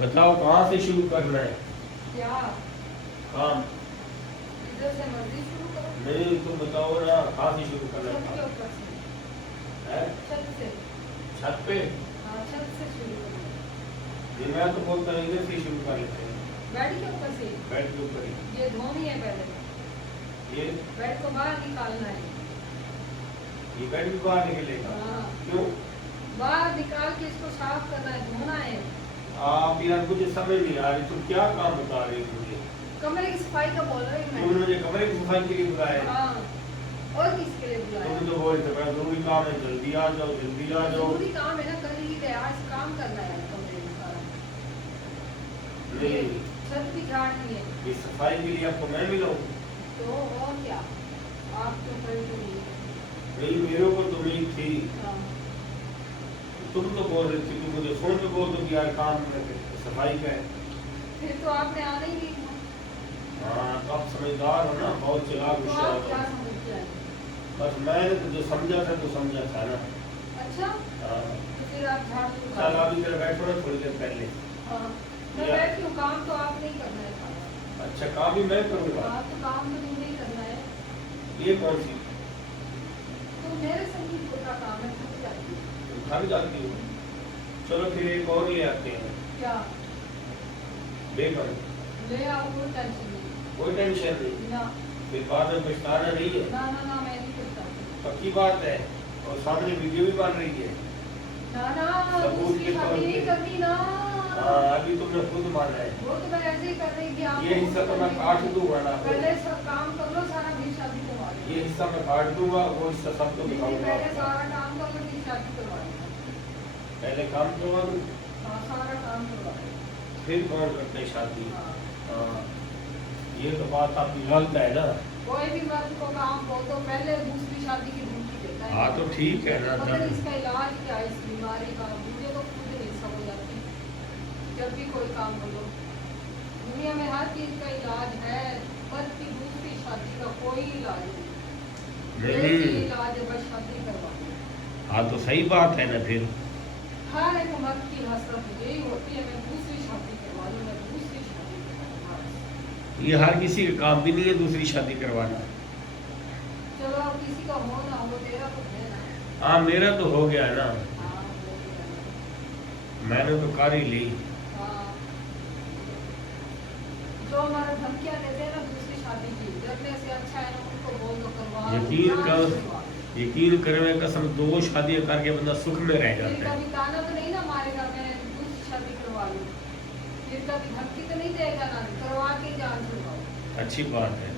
बताओ कहाँ से शुरू करना है क्या काम? इधर से मर्जी शुरू करो। नहीं तुम बताओ ना, कहाँ से शुरू करना छत के है ऊपर से। है? छत से। छत पे? हाँ छत से शुरू करो। ये मैं तो बोलता हूँ इधर से शुरू कर लेते हैं, बेड के ऊपर से। बेड के ऊपर ही। ये धोनी है पहले। ये बेड को बाहर निकालना है। बेड भी बाहर निकलेगा? हाँ। क्यों? बाहर निकाल के इसको साफ करना है, धोना है। आप यार मुझे समझ नहीं आ रही, तुम क्या काम बता रही हो मुझे? कमरे की सफाई का बोल रही हूँ तुमने मैं। मुझे कमरे की सफाई के लिए बुलाया है? हाँ। और किसके लिए बुलाया? तुम तो बोल रहे हो जरूरी काम है, जल्दी आ जाओ, जल्दी आ जाओ। जरूरी काम है ना, कर ही ले, आज काम करना है कमरे में सारा। नहीं, छत भी झाड़नी है। ये सफाई के लिए आपको मैं मिला हूँ? तो और क्या, आप तो कहीं तो नहीं। नहीं, मेरे ऊपर तो उम्मीद थी। हाँ। तुम तो बोल रही थी, तुम मुझे फोन पे बोल दो कि यार काम सफाई का है। फिर तो आपने आना ही नहीं था। हाँ, तो आप समझदार हो ना, बहुत चालाक तो होशियार आप क्या हो। समझ के आए? बस मैंने तो जो समझा था तो समझा था ना। अच्छा, हाँ। तो फिर आप झाड़ू चल अभी जरा बैठो ना थोड़ी देर पहले। हाँ, मैं या- बैठी हूँ, काम तो आप नहीं करना है सारा। अच्छा, काम भी मैं करूँगा? हाँ, तो काम तो मुझे ही करना है। ये कौन सी? तो मेरे से ही छोटा काम है, थक जाती हूँ। तुम थक जाती हो? चलो फिर एक और ले आते हैं। क्या? बेगम। ले आओ, कोई टेंशन नहीं। कोई टेंशन नहीं। ना फिर बाद में पछताना नहीं है। ना ना ना, मैं नहीं करता। पक्की बात है। और सामने वीडियो भी बन रही है। ना ना, सबूत दूसरी के तौर शादी नहीं पे। करनी ना। हाँ, अभी तुमने खुद माना है। वो तो मैं ऐसे ही कर रही थी, आप ये हिस्सा तो मैं काट दूंगा ना। पहले सब काम कर लो, सारा फिर शादी करवा लो। ये हिस्सा मैं काट दूंगा, वो हिस्सा सबको नहीं, दिखाऊंगा पहले आपको। सारा काम कर लो, फिर शादी करवा लो। पहले काम करवा दूं, हाँ, सारा काम करवा लो। फिर कौन करते हैं शादी? हाँ। हाँ, ये तो बात आपकी गलत है ना। कोई भी मर्द को काम बोल दो, पहले दूसरी शादी की धमकी देता है। हाँ तो ठीक है ना। मगर इसका इलाज क्या है इस बीमारी का, मुझे तो खुद नहीं समझ आती। जब भी कोई काम बोलो, दुनिया में हर चीज का इलाज है, मर्द की दूसरी शादी का कोई इलाज नहीं। एक ही नहीं। इलाज है, बस शादी करवा लो। हाँ तो सही बात है ना फिर। हर एक मर्द की हसरत यही होती है, मैं दूसरी शादी करवा लूँ, मैं दूसरी शादी करवा लूँ। ये हर किसी का काम भी नहीं है दूसरी शादी करवाना। चलो अब किसी का हो ना हो, तेरा तो है ना। हाँ, मेरा तो हो गया ना, हाँ, हो गया ना। मैंने तो कर ही ली। हाँ। जो हमारा धमकियाँ देते हैं ना दूसरी शादी की, जब से अच्छा है ना उनको बोल दो करवा लो, यकीन जान कर, छुड़वा लो। यकीन करे कसम, 2 शादियां करके बंदा सुख में रह फिर जाता है। कभी ताना तो नहीं ना मारेगा मैं दूसरी शादी करवा लूँ, फिर कभी धमकी तो नहीं देगा ना, करवा के जान छुड़वाओ। अच्छी बात है।